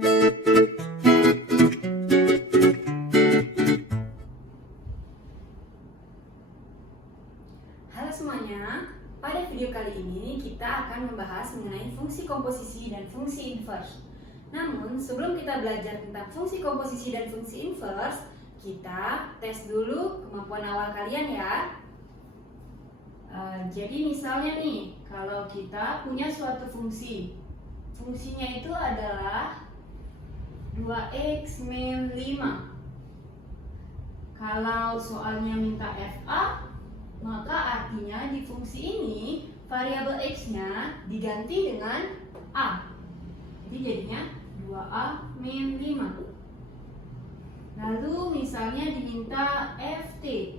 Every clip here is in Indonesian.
Halo semuanya, pada video kali ini kita akan membahas mengenai fungsi komposisi dan fungsi inverse. Namun sebelum kita belajar tentang fungsi komposisi dan fungsi inverse, kita tes dulu kemampuan awal kalian ya. Jadi misalnya nih, kalau kita punya suatu fungsi, fungsinya itu adalah 2x min 5. Kalau soalnya minta FA, maka artinya di fungsi ini variabel x-nya diganti dengan A. Jadi jadinya 2A min 5. Lalu misalnya diminta FT.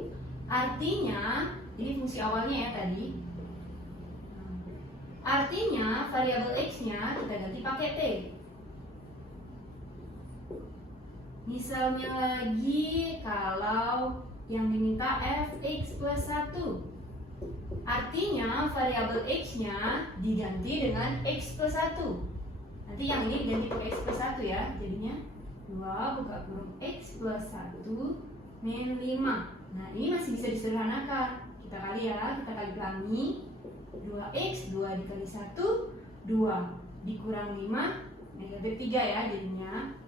Artinya, ini fungsi awalnya ya tadi. Artinya variabel x-nya kita ganti pakai T. Misalnya lagi kalau yang diminta fx plus 1. Artinya variabel x-nya diganti dengan x plus 1. Nanti yang ini diganti pakai x plus 1 ya. Jadinya 2 buka kurung x plus 1 min 5. Nah ini masih bisa disederhanakan. Kita kali ya, kita kali pelangi. 2x, 2 dikali 1, 2 dikurang 5, negatif 3 ya jadinya.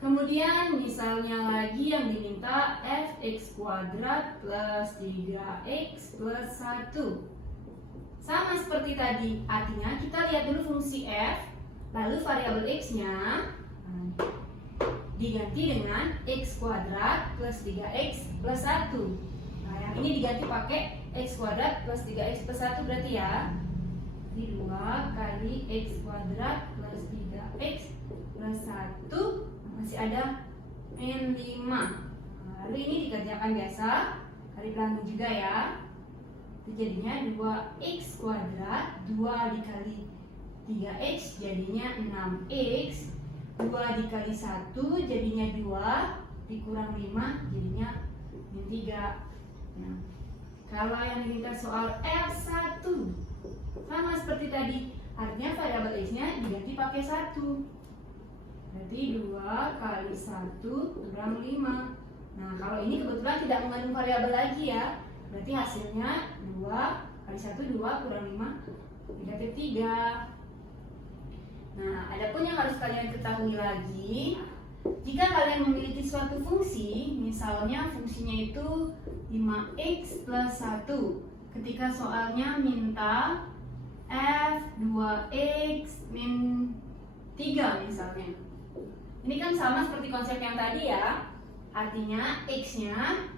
Kemudian misalnya lagi yang diminta fx kuadrat plus 3x plus 1. Sama seperti tadi, artinya kita lihat dulu fungsi f, lalu variabel x-nya diganti dengan x kuadrat plus 3x plus 1. Nah yang ini diganti pakai x kuadrat plus 3x plus 1 berarti ya. Jadi 2 kali x kuadrat plus 3x plus 1, masih ada min 5. Lalu ini dikerjakan biasa, kali pelangi juga ya. Itu jadinya 2x kuadrat, 2 dikali 3x jadinya 6x, 2 dikali 1 jadinya 2, dikurang 5 jadinya min 3. Nah, kalau yang diminta soal F1 sama seperti tadi, artinya variabel x-nya diganti pakai 1. Berarti 2 kali 1 kurang 5. Nah kalau ini kebetulan tidak mengandung variabel lagi ya. Berarti hasilnya 2 kali 1, 2 kurang 5, negatif 3. Nah adapun yang harus kalian ketahui lagi, jika kalian memiliki suatu fungsi, misalnya fungsinya itu 5x plus 1, ketika soalnya minta f 2x min 3 misalnya. Ini kan sama seperti konsep yang tadi ya. Artinya x-nya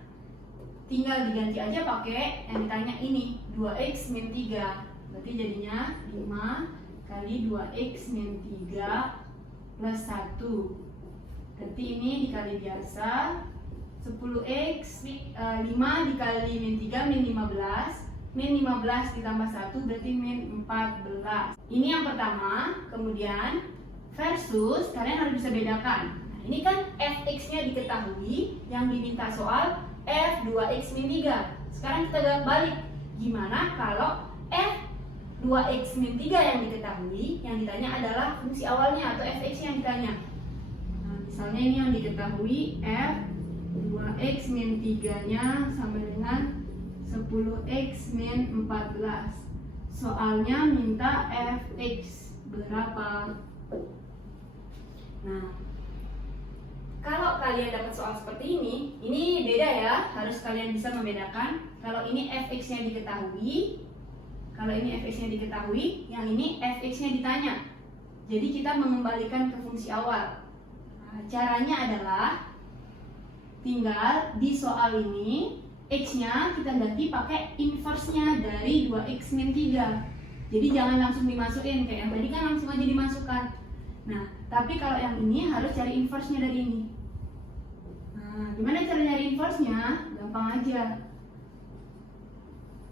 tinggal diganti aja pakai yang ditanya ini, 2x min 3. Berarti jadinya 5 kali 2x min 3 plus 1. Berarti ini dikali biasa 10x, 5 dikali min 3 min 15. Min 15 ditambah 1 berarti min 14. Ini yang pertama. Kemudian versus kalian harus bisa bedakan. Nah, ini kan fx-nya diketahui, yang diminta soal f2x min 3. Sekarang kita balik. Gimana kalau f2x min 3 yang diketahui, yang ditanya adalah fungsi awalnya atau fx yang ditanya. Nah, misalnya ini yang diketahui f2x min 3-nya sama dengan 10x min 14. Soalnya minta fx berapa? Nah, kalau kalian dapat soal seperti ini beda ya, harus kalian bisa membedakan. Kalau ini fx-nya diketahui, yang ini fx-nya ditanya. Jadi kita mengembalikan ke fungsi awal. Nah, caranya adalah tinggal di soal ini x-nya kita ganti pakai inverse-nya dari 2x min 3. Jadi jangan langsung dimasukin, kayak yang tadi kan langsung aja dimasukkan. Nah, tapi kalau yang ini harus cari inverse-nya dari ini. Nah, gimana cara nyari inverse-nya? Gampang aja.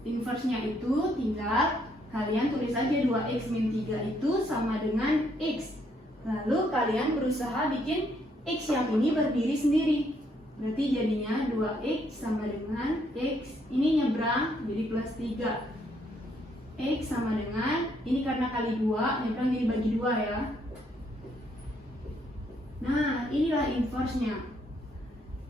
Inverse-nya itu tinggal kalian tulis aja 2x min 3 itu sama dengan x. Lalu kalian berusaha bikin x yang ini berdiri sendiri. Berarti jadinya 2x sama dengan x, ini nyebrang jadi plus 3. X sama dengan, ini karena kali 2, nyebrang jadi bagi 2 ya. inilah inverse-nya.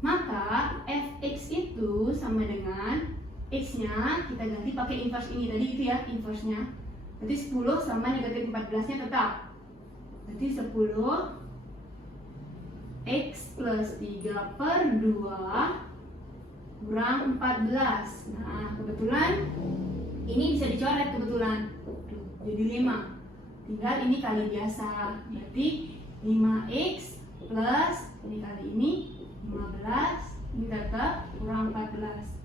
Maka fx itu sama dengan x-nya kita ganti pakai inverse ini tadi itu ya, inverse-nya. Berarti 10 sama negatif 14-nya tetap. Berarti 10 x plus 3 per 2 kurang 14. Nah, kebetulan ini bisa dicoret kebetulan. Tuh, jadi 5. Tinggal ini kali biasa. Berarti 5x plus ini kali ini 15, ini tetap kurang 14.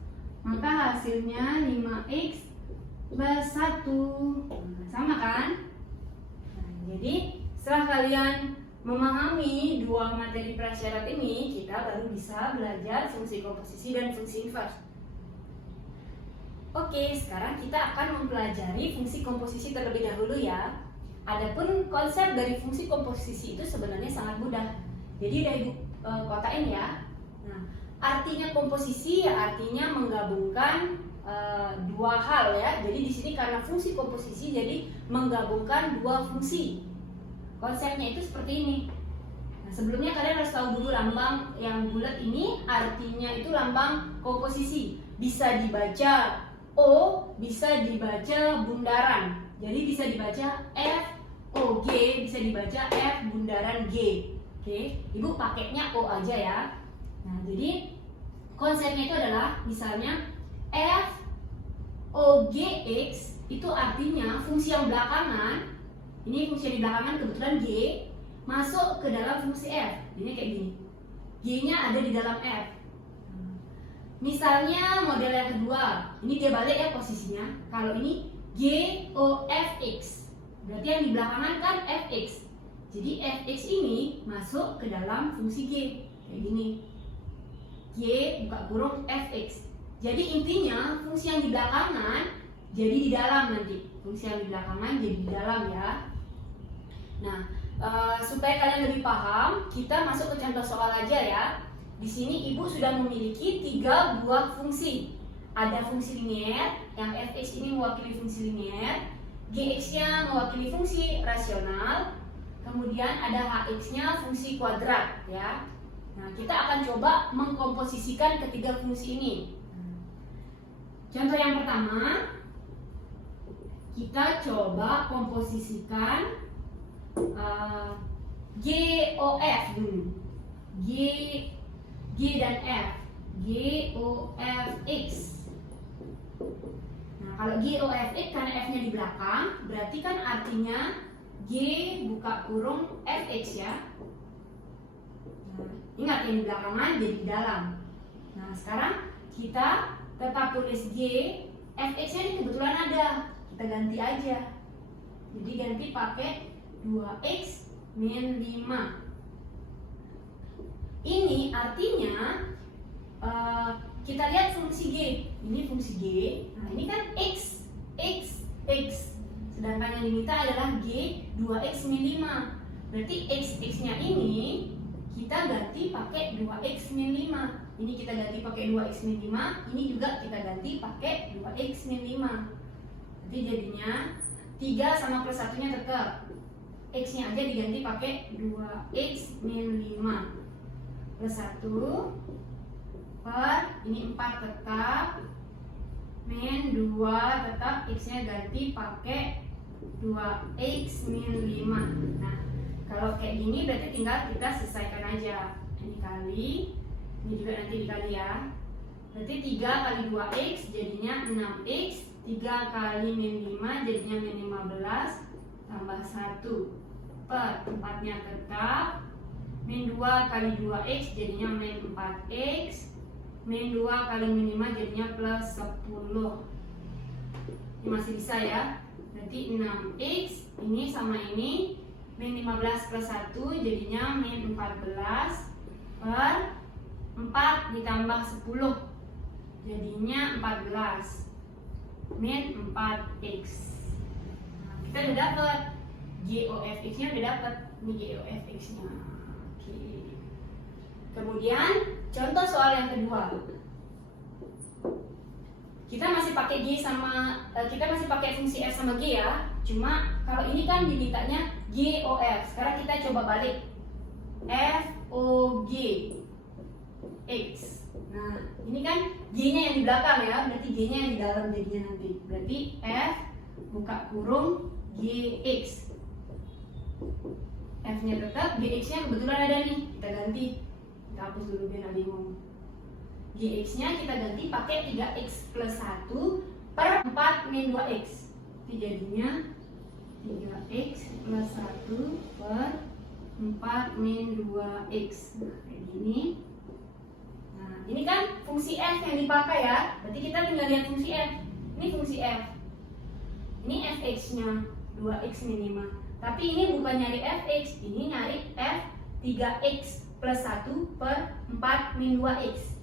Maka hasilnya 5x plus 1. Sama kan? Nah, jadi setelah kalian memahami dua materi prasyarat ini, kita baru bisa belajar fungsi komposisi dan fungsi inverse. Oke, sekarang kita akan mempelajari fungsi komposisi terlebih dahulu ya. Adapun konsep dari fungsi komposisi itu sebenarnya sangat mudah. Jadi udah Ibu kotain ya. Nah, artinya komposisi ya artinya menggabungkan dua hal ya. Jadi di sini karena fungsi komposisi jadi menggabungkan dua fungsi. Konsepnya itu seperti ini. Nah, sebelumnya kalian harus tahu dulu lambang yang bulat ini artinya itu lambang komposisi. Bisa dibaca O, bisa dibaca bundaran. Jadi bisa dibaca F O G, bisa dibaca F bundaran G. Oke, Ibu pakainya O aja ya. Nah, jadi konsepnya itu adalah misalnya F O G X itu artinya fungsi yang belakangan. Ini fungsi yang di belakangan kebetulan G masuk ke dalam fungsi F. Ini kayak gini. G-nya ada di dalam F. Misalnya model yang kedua, ini dia balik ya posisinya. Kalau ini G O F X, berarti yang di belakangan kan Fx. Jadi Fx ini masuk ke dalam fungsi G kayak gini. G buka kurung Fx. Jadi intinya fungsi yang di belakangan jadi di dalam nanti. Fungsi yang di belakangan jadi di dalam ya. Nah, supaya kalian lebih paham, kita masuk ke contoh soal aja ya. Di sini Ibu sudah memiliki 3 buah fungsi. Ada fungsi linier, yang fx ini mewakili fungsi linier, gx-nya mewakili fungsi rasional, kemudian ada hx-nya fungsi kuadrat ya. Nah, kita akan coba mengkomposisikan ketiga fungsi ini. Contoh yang pertama, kita coba komposisikan GOF dulu. G dan F. GOFX. Nah, kalau GOFX karena F-nya di belakang, berarti kan artinya G buka kurung Fx ya. Nah, ingat yang di belakangan jadi di dalam. Nah, sekarang kita tetap tulis G, Fx-nya ini kebetulan ada. Kita ganti aja. Jadi ganti pakai 2x min 5. Ini artinya kita lihat fungsi G. Ini fungsi G. Nah, ini kan X, X, X. Sedangkan yang diminta adalah G 2x min 5. Berarti X-nya ini kita ganti pakai 2x min 5. Ini kita ganti pakai 2x min 5. Ini juga kita ganti pakai 2x min 5. Jadi jadinya 3 sama plus 1-nya tetap. X-nya aja diganti pakai 2x min 5 plus 1 per ini 4 tetap min 2 tetap, X-nya ganti pakai 2x min 5. Nah, kalau kayak gini berarti tinggal kita selesaikan aja. Ini kali, ini juga nanti dikali ya. Berarti 3 kali 2x jadinya 6x, 3 kali min 5 jadinya min 15 tambah 1 per 4-nya tetap, min 2 kali 2x jadinya min 4x, min 2 kali min 5 jadinya plus 10. Ini masih bisa ya. Berarti 6x ini sama ini min 15 plus 1 jadinya min 14 per 4 ditambah 10 jadinya 14 min 4x. Nah, kita udah dapat GOFX-nya, udah dapat ini GOFX-nya. Oke. Kemudian contoh soal yang kedua. Kita masih pakai G sama kita masih pakai fungsi F sama G ya. Cuma kalau ini kan dimintanya GOF. Sekarang kita coba balik. FOG X. Nah, ini kan G-nya yang di belakang ya, berarti G-nya yang di dalam jadinya nanti. Berarti F buka kurung GX. F-nya tetap, GX-nya kebetulan ada nih, kita ganti. Kita hapus dulu biar nggak bingung. GX-nya kita ganti pakai 3X plus 1 per 4 min 2X. Jadi jadinya 3X plus 1 per 4 min 2X. Nah, kayak gini. Nah, ini kan fungsi F yang dipakai ya. Berarti kita tinggal lihat fungsi F. Ini fungsi F. Ini Fx-nya 2X min 5. Tapi ini bukan nyari Fx, ini nyari F 3X plus 1 per 4 min 2X.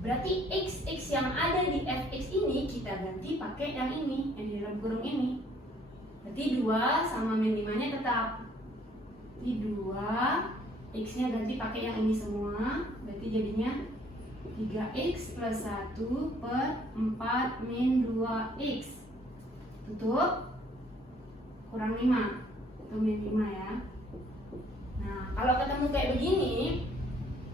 Berarti X yang ada di Fx ini kita ganti pakai yang ini, yang di dalam kurung ini. Berarti 2 sama min 5-nya tetap. Jadi 2, X-nya ganti pakai yang ini semua. Berarti jadinya 3X plus 1 per 4 min 2X. Tutup. Kurang 5. Itu min 5 ya. Nah, kalau ketemu kayak begini,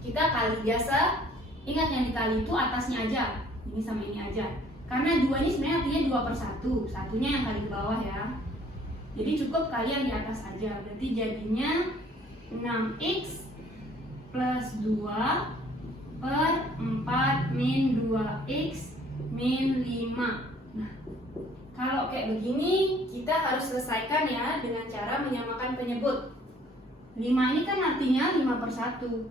kita kali biasa. Ingat yang dikali itu atasnya aja. Ini sama ini aja. Karena 2 ini sebenarnya artinya 2 per 1. Satunya yang kali ke bawah ya. Jadi cukup kalian di atas aja. Berarti jadinya 6X plus 2 per 4 min 2X min 5. Nah, kalau kayak begini kita harus selesaikan ya dengan cara menyamakan penyebut. 5 ini kan artinya 5 per 1.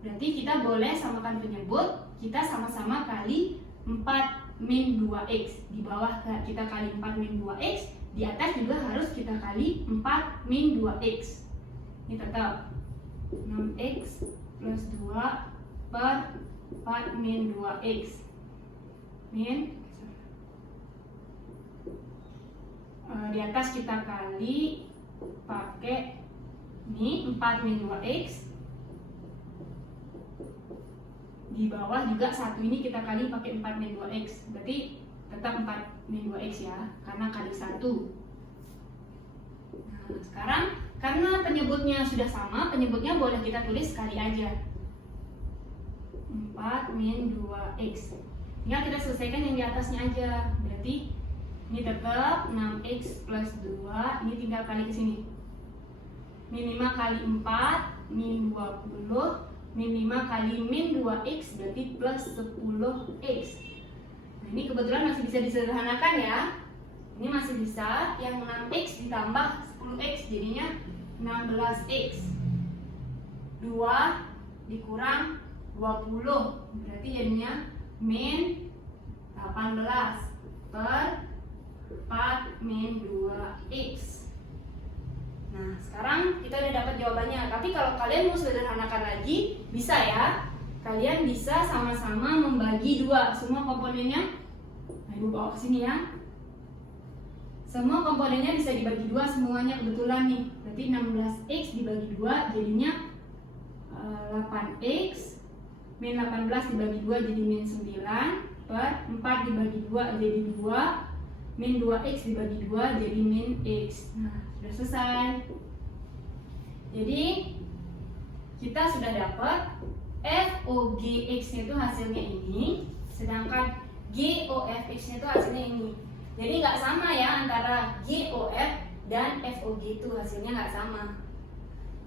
Berarti kita boleh samakan penyebut. Kita sama-sama kali 4 min 2X. Di bawah kita kali 4 min 2X. Di atas juga harus kita kali 4 min 2X. Ini tetap 6X plus 2 per 4 min 2X min di atas kita kali pakai ini 4 min 2X. Di bawah juga satu ini kita kali pakai 4 min 2X. Berarti tetap 4 min 2X ya, karena kali 1. Nah, sekarang karena penyebutnya sudah sama, penyebutnya boleh kita tulis sekali aja. 4 min 2X. Tinggal kita selesaikan yang di atasnya aja. Berarti ini tetap 6X plus 2. Ini tinggal kali ke sini. Min 5 kali 4 min 20. Min 5 kali min 2X berarti plus 10X. Nah, ini kebetulan masih bisa disederhanakan ya. Ini masih bisa. Yang 6X ditambah 10X jadinya 16X. 2 dikurang 20 berarti jadinya min 18 per 4 min 2X. Nah, sekarang kita udah dapat jawabannya. Tapi kalau kalian mau sederhanakan lagi, bisa ya. Kalian bisa sama-sama membagi 2 semua komponennya. Nah, Ibu bawa ke sini ya. Semua komponennya bisa dibagi 2 semuanya kebetulan nih. Berarti 16X dibagi 2 jadinya 8X. Min 18 dibagi 2 jadi min 9 per 4 dibagi 2 jadi 2. Min 2X dibagi 2 jadi min X. Nah, sudah selesai. Jadi kita sudah dapat FOGX-nya itu hasilnya ini, sedangkan GOFX-nya itu hasilnya ini. Jadi nggak sama ya antara GOF dan FOG itu hasilnya nggak sama.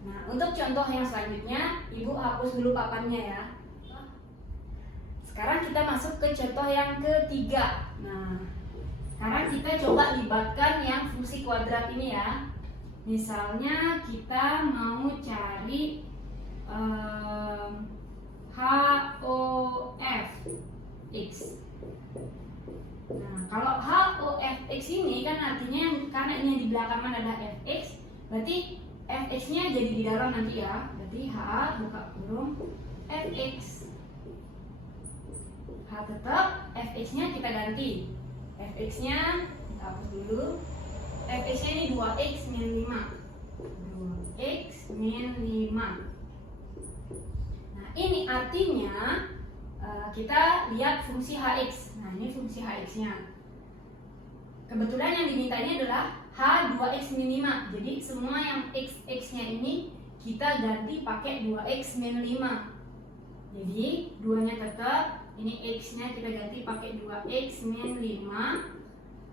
Nah, untuk contoh yang selanjutnya, Ibu hapus dulu papannya ya. Sekarang kita masuk ke contoh yang ketiga. Nah, sekarang kita coba libatkan yang fungsi kuadrat ini ya. Misalnya kita mau cari HOFX. Nah, kalau HOFX ini kan artinya karena ini yang di belakang adalah Fx, berarti Fx-nya jadi di dalam nanti ya. Berarti H buka kurung Fx. H tetap, Fx-nya kita ganti. Fx-nya kita hapus dulu. Fx-nya ini 2x min 5. 2x min 5. Nah, ini artinya kita lihat fungsi hx. Nah, ini fungsi hx-nya. Kebetulan yang dimintanya adalah h 2x min 5. Jadi semua yang x-nya ini kita ganti pakai 2x min 5. Jadi 2-nya tetap, ini x-nya kita ganti pakai 2x min 5,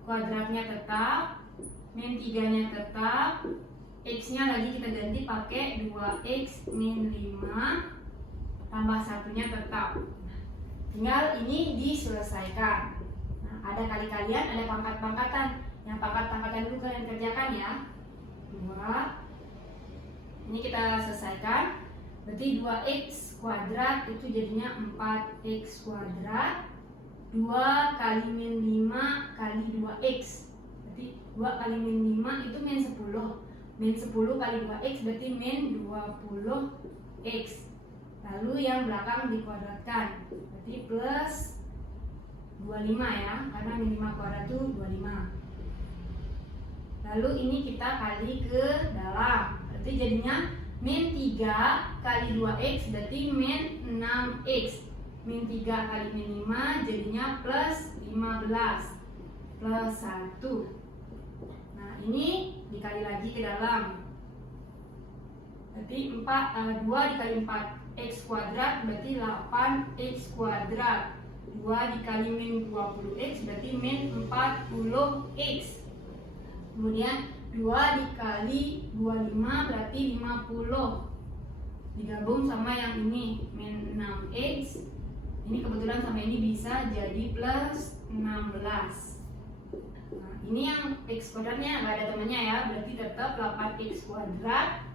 kuadratnya tetap, min 3-nya tetap, x-nya lagi kita ganti pakai 2x min 5 tambah 1-nya tetap. Tinggal ini diselesaikan. Nah, ada kali-kalian, ada pangkat-pangkatan. Yang pangkat-pangkatan dulu kalian kerjakan ya. 2. Ini kita selesaikan. Berarti 2x kuadrat itu jadinya 4x kuadrat. 2 kali min 5 kali 2x. Berarti 2 kali min 5 itu min 10. Min 10 kali 2x berarti min 20x. Lalu yang belakang dikuadratkan, berarti plus 25 ya, karena min 5 kuadrat itu 25. Lalu ini kita kali ke dalam, berarti jadinya min 3 kali 2x berarti min 6x. Min 3 kali min 5 jadinya plus 15 plus 1. Nah ini dikali lagi ke dalam, berarti 2 dikali 4 x kuadrat berarti 8x kuadrat. 2 dikali min 20x berarti min 40x. Kemudian 2 dikali 25 berarti 50. Digabung sama yang ini min 6x. Ini kebetulan sama ini bisa jadi plus 16. Nah, ini yang x kuadratnya nggak ada temannya ya, berarti tetap 8x kuadrat.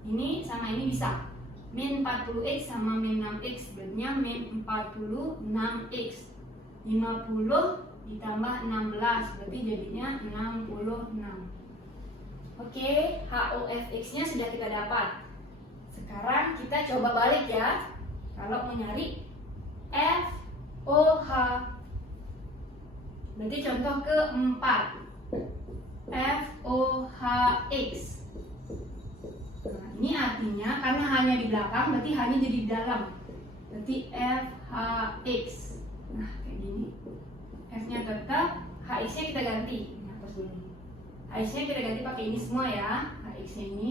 Ini sama ini bisa. Min 40x sama min 6x berarti min 46x. 50 ditambah 16 berarti jadinya 66. Oke, HOFX nya sudah kita dapat. Sekarang kita coba balik ya. Kalau mau nyari FOH, berarti contoh keempat, FOHX. Nah, ini artinya karena hanya di belakang berarti hanya jadi di dalam. Berarti FHX. Nah, kayak gini. F-nya tetap, HX-nya kita ganti. Nah, hapus dulu. HX-nya kita ganti pakai ini semua ya. HX-nya ini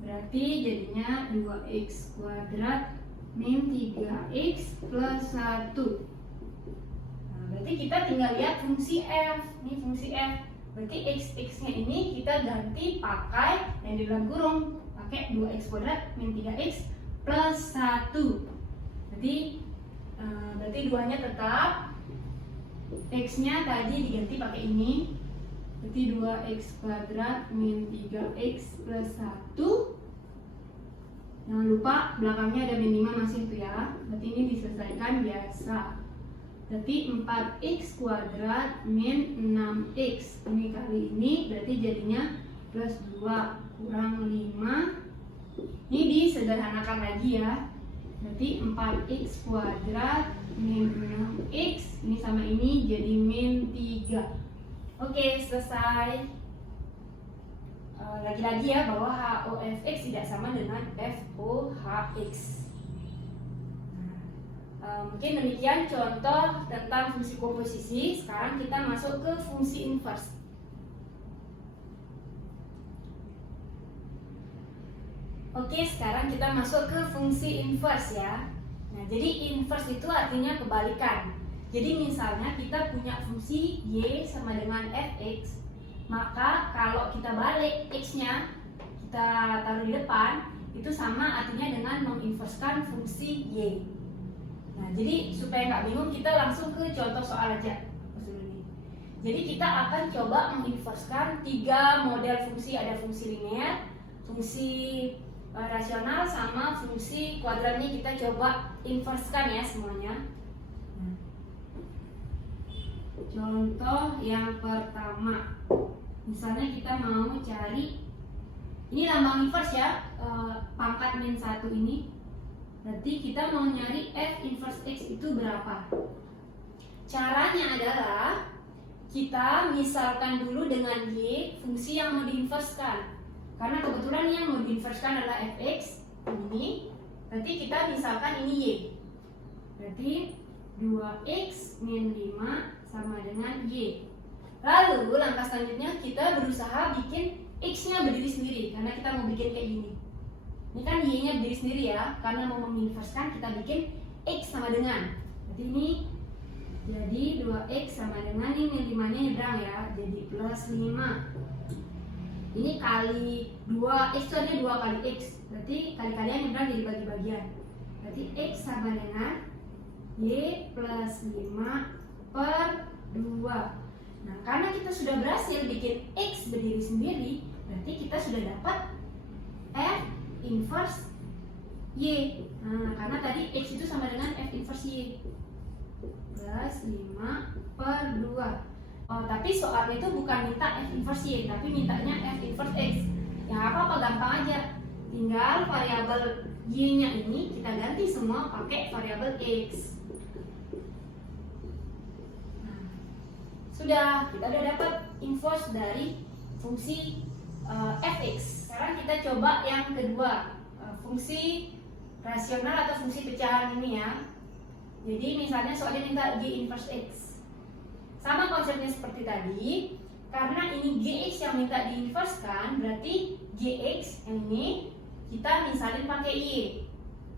berarti jadinya 2x kuadrat min 3x plus 1. Nah, berarti kita tinggal lihat fungsi F. Ini fungsi F. Berarti x-nya ini kita ganti pakai yang di dalam kurung, pakai 2x kuadrat min 3x plus 1. Berarti 2-nya tetap, x-nya tadi diganti pakai ini, berarti 2x kuadrat min 3x plus 1. Jangan lupa belakangnya ada min 5 masih itu ya, berarti ini diselesaikan biasa. Berarti 4x kuadrat min 6x. Ini kali ini berarti jadinya plus 2 kurang 5. Ini disederhanakan lagi ya. Berarti 4x kuadrat min 6x. Ini sama ini jadi min 3. Oke, selesai. Lagi-lagi ya bahwa HOFX tidak sama dengan FOHX. Mungkin demikian contoh tentang fungsi komposisi. Sekarang kita masuk ke fungsi inverse. Oke, sekarang kita masuk ke fungsi inverse ya. Nah, jadi inverse itu artinya kebalikan. Jadi misalnya kita punya fungsi y sama dengan fx, maka kalau kita balik x-nya, kita taruh di depan, itu sama artinya dengan menginverskan fungsi y. Nah, jadi supaya nggak bingung, kita langsung ke contoh soal aja. Jadi kita akan coba menginverskan 3 model fungsi. Ada fungsi linear, fungsi rasional, sama fungsi kuadratnya kita coba inverskan ya semuanya. Contoh yang pertama, misalnya kita mau cari, ini lambang inverse ya, pangkat min 1 ini. Berarti kita mau nyari f inverse x itu berapa. Caranya adalah kita misalkan dulu dengan y fungsi yang mau diinverskan. Karena kebetulan yang mau diinverskan adalah fx ini. Berarti kita misalkan ini y. Berarti 2x min 5 sama dengan y. Lalu langkah selanjutnya kita berusaha bikin x-nya berdiri sendiri. Karena kita mau bikin kayak gini. Ini kan y-nya berdiri sendiri ya, karena mau menginverskan kita bikin x sama dengan. Berarti ini jadi 2x sama dengan ini 5-nya nyebrang ya, jadi plus 5. Ini kali 2, x itu ada 2 kali x. Berarti kali-kalian nyebrang jadi bagi-bagian. Berarti x sama dengan y plus 5 per 2. Nah, karena kita sudah berhasil bikin x berdiri sendiri, berarti kita sudah dapat f inverse y. Nah, karena tadi x itu sama dengan f inverse y plus 5 per 2. Oh, tapi soalnya itu bukan minta f inverse y, tapi mintanya f inverse x. Yang apa gampang aja. Tinggal variabel y-nya ini kita ganti semua pakai variabel x. Nah, sudah, kita udah dapat inverse dari fungsi fx. Sekarang kita coba yang kedua, fungsi rasional atau fungsi pecahan ini ya. Jadi misalnya soalnya minta g inverse x. Sama konsepnya seperti tadi, karena ini gx yang minta diinverskan, berarti gx yang ini kita misalin pakai y.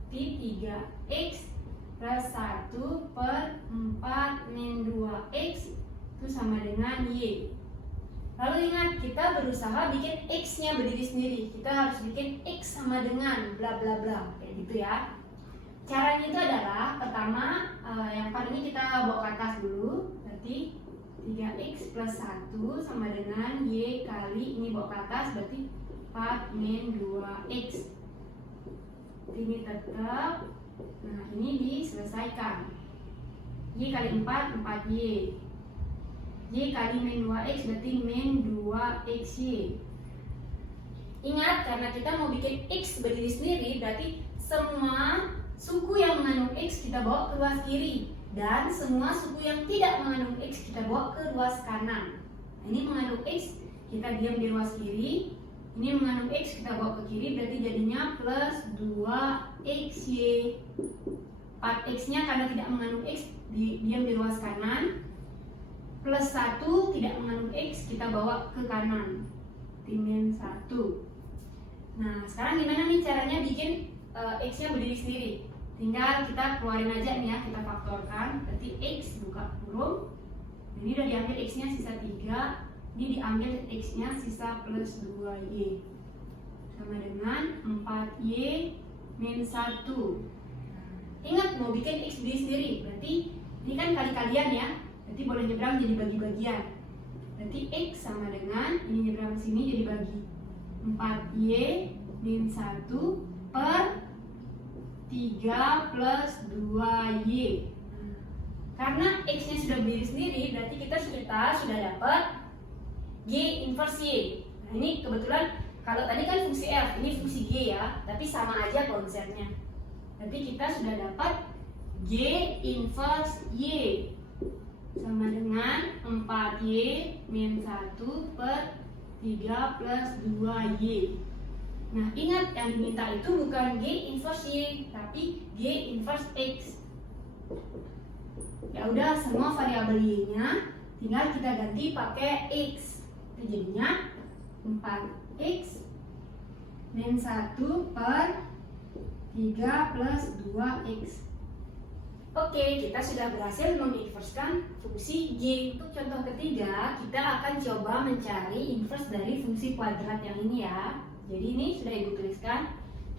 Berarti 3x plus 1 per 4 min 2x itu sama dengan y. Lalu ingat, kita berusaha bikin x-nya berdiri sendiri. Kita harus bikin x sama dengan bla bla bla, kayak gitu ya. Caranya itu adalah, pertama yang part ini kita bawa ke atas dulu. Berarti 3x plus 1 sama dengan y kali, ini bawa ke atas berarti 4 min 2x. Ini tetap, nah ini diselesaikan. Y kali 4, 4y. Y kali min 2x berarti min 2xy. Ingat, karena kita mau bikin x berdiri sendiri, berarti semua suku yang mengandung x kita bawa ke ruas kiri, dan semua suku yang tidak mengandung x kita bawa ke ruas kanan. Nah, ini mengandung x, kita diam di ruas kiri. Ini mengandung x, kita bawa ke kiri, berarti jadinya plus 2xy. 4x-nya karena tidak mengandung x, diam di ruas kanan. Plus 1 tidak mengandung x, kita bawa ke kanan, min 1. Nah, sekarang gimana nih caranya bikin x-nya berdiri sendiri? Tinggal kita keluarin aja nih ya, kita faktorkan. Berarti x buka kurung, ini udah diambil x-nya sisa 3, ini diambil x-nya sisa plus 2y sama dengan 4y min 1. Ingat, mau bikin x berdiri sendiri, berarti ini kan kali-kalian ya, berarti boleh nyebrang jadi bagi-bagian. Berarti x sama dengan, ini nyebrang sini jadi bagi 4y min 1 per 3 plus 2y. Karena x-nya sudah berdiri sendiri, berarti kita sudah dapat g inverse y. Nah, ini kebetulan kalau tadi kan fungsi f, ini fungsi g ya, tapi sama aja konsepnya. Berarti kita sudah dapat g inverse y sama dengan 4y min 1 per 3 plus 2y. Nah, ingat, yang diminta itu bukan g inverse y, tapi g inverse x. Ya udah, semua variabel y-nya tinggal kita ganti pakai x. Itu jadinya 4x min 1 per 3 plus 2x. Oke, kita sudah berhasil menginverskan fungsi y. Untuk contoh ketiga, kita akan coba mencari inverse dari fungsi kuadrat yang ini ya. Jadi ini sudah ibu tuliskan.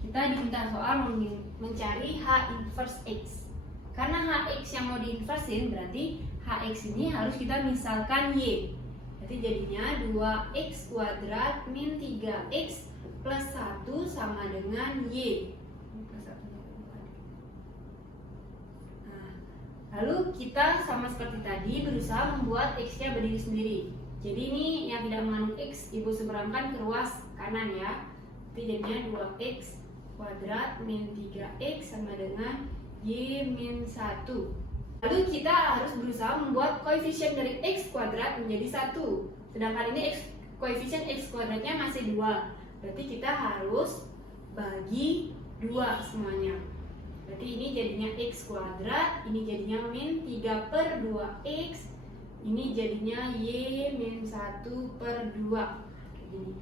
Kita diminta soal mencari h inverse x. Karena hx yang mau diinversin, berarti hx ini harus kita misalkan y. Berarti jadinya 2x kuadrat min 3x plus 1 sama dengan y. Nah, lalu kita sama seperti tadi berusaha membuat x-nya berdiri sendiri. Jadi ini yang tidak mengandung x, ibu seberangkan ke ruas kanan ya. Jadi jadinya 2x kuadrat min 3x sama dengan y min 1. Lalu kita harus berusaha membuat koefisien dari x kuadrat menjadi 1. Sedangkan ini koefisien x kuadratnya masih 2. Berarti kita harus bagi 2 semuanya. Berarti ini jadinya x kuadrat, ini jadinya min 3 per 2x, ini jadinya y min 1 per 2. Kayak gini.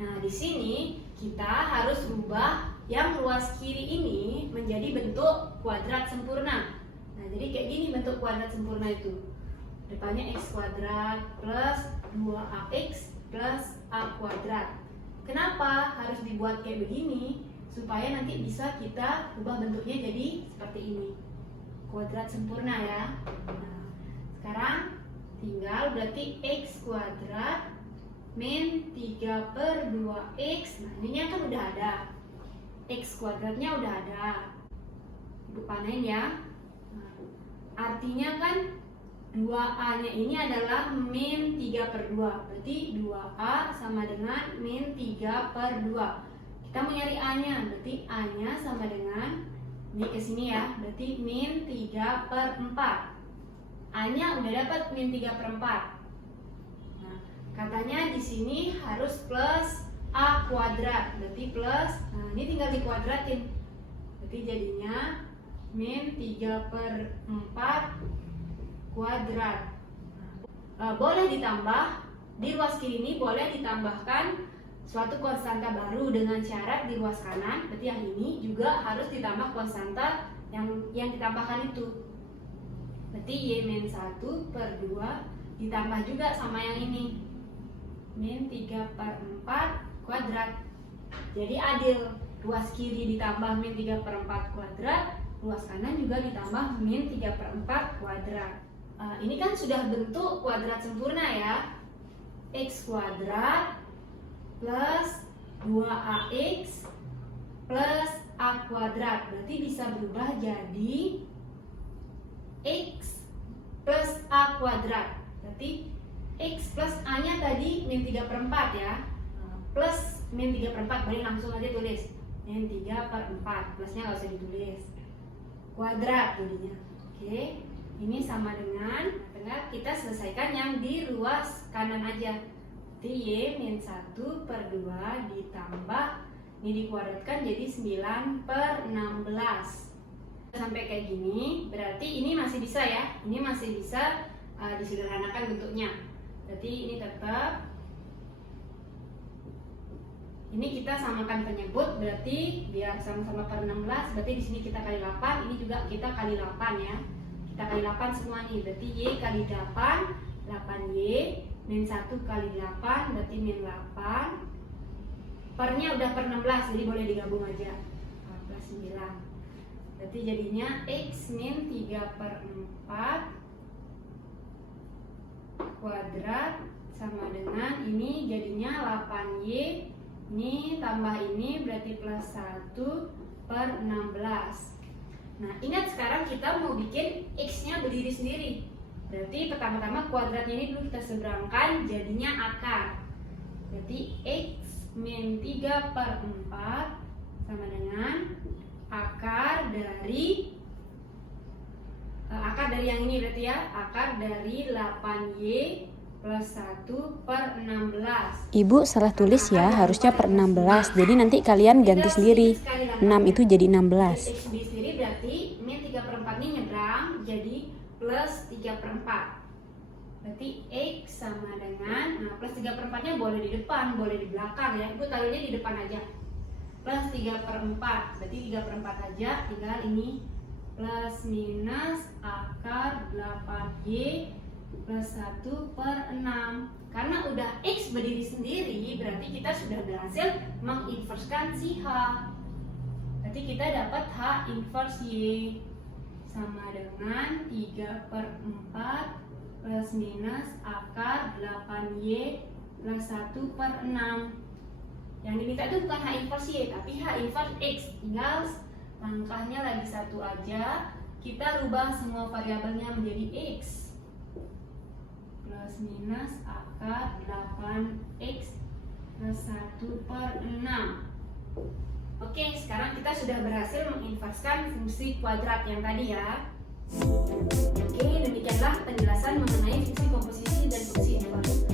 Nah, di sini kita harus rubah yang ruas kiri ini menjadi bentuk kuadrat sempurna. Nah, jadi kayak gini bentuk kuadrat sempurna itu. Depannya x kuadrat plus 2ax plus a kuadrat. Kenapa harus dibuat kayak begini? Supaya nanti bisa kita ubah bentuknya jadi seperti ini. Kuadrat sempurna ya. Nah, sekarang tinggal berarti x kuadrat min 3/2x. Nah, ininya kan udah ada. X kuadratnya udah ada. Ibu panen ya. Nah, artinya kan 2a-nya ini adalah min 3/2. Berarti 2a sama dengan min 3/2. Kita mau nyari a-nya. Berarti a-nya sama dengan, ini ke sini ya. Berarti min 3/4. A-nya udah dapat min 3/4. Nah, katanya di sini harus plus a kuadrat. Berarti plus, nah ini tinggal dikuadratin. Berarti jadinya min 3/4 kuadrat. Boleh ditambah di ruas kiri ini, boleh ditambahkan suatu konstanta baru dengan syarat di ruas kanan. Berarti yang ini juga harus ditambah konstanta yang ditambahkan itu. Berarti y-1/2 ditambah juga sama yang ini, min 3/4 kuadrat. Jadi adil, ruas kiri ditambah min 3/4 kuadrat, ruas kanan juga ditambah min 3/4 kuadrat. Ini kan sudah bentuk kuadrat sempurna ya. X kuadrat plus 2ax plus a kuadrat. Berarti bisa berubah jadi x plus a kuadrat. Berarti x plus a-nya tadi min 3/4 ya. Plus min 3/4, boleh langsung aja tulis. Min 3/4, plusnya nggak usah ditulis. Kuadrat jadinya. Oke. Ini sama dengan, kita selesaikan yang di ruas kanan aja. Berarti y-1/2 ditambah, ini dikuadratkan jadi 9/16. Sampai kayak gini, berarti ini masih bisa ya. Ini masih bisa disederhanakan bentuknya. Berarti ini tetap, ini kita samakan penyebut, berarti biar sama-sama per 16, berarti di sini kita kali 8, ini juga kita kali 8 ya. Kita kali 8 semua nih, berarti y kali 8, 8y, min 1 kali 8, berarti min 8. Pernya udah per 16, jadi boleh digabung aja. Plus 9. Berarti jadinya x min 3/4 kuadrat sama dengan ini jadinya 8y, ini tambah ini berarti plus 1/16. Nah, ingat sekarang kita mau bikin x-nya berdiri sendiri. Berarti pertama-tama kuadratnya ini dulu kita seberangkan, jadinya akar. Berarti x min 3/4 sama dengan akar dari yang ini berarti ya, akar dari 8y plus 1/16. Ibu salah tulis ya, harusnya per 16. Jadi nanti kalian ganti sendiri. 6 itu jadi 16. X sendiri berarti min 3/4 ini nyebrang jadi plus 3/4. Berarti x sama dengan, nah plus 3/4-nya boleh di depan, boleh di belakang ya. Ibu taruhnya di depan aja. Plus 3/4, berarti 3/4 aja, tinggal ini plus minus akar 8y plus 1/6. Karena udah x berdiri sendiri, berarti kita sudah berhasil menginverskan si h. Berarti kita dapat h inverse y sama dengan 3/4 plus minus akar 8y plus 1/6. Yang diminta itu bukan h inverse y, tapi h inverse x. Tinggal langkahnya lagi satu aja, kita rubah semua variabelnya menjadi x plus minus akar 8x plus 1/6. Oke, sekarang kita sudah berhasil menginverskan fungsi kuadrat yang tadi ya. Oke, demikianlah penjelasan mengenai fungsi komposisi dan fungsi inverse.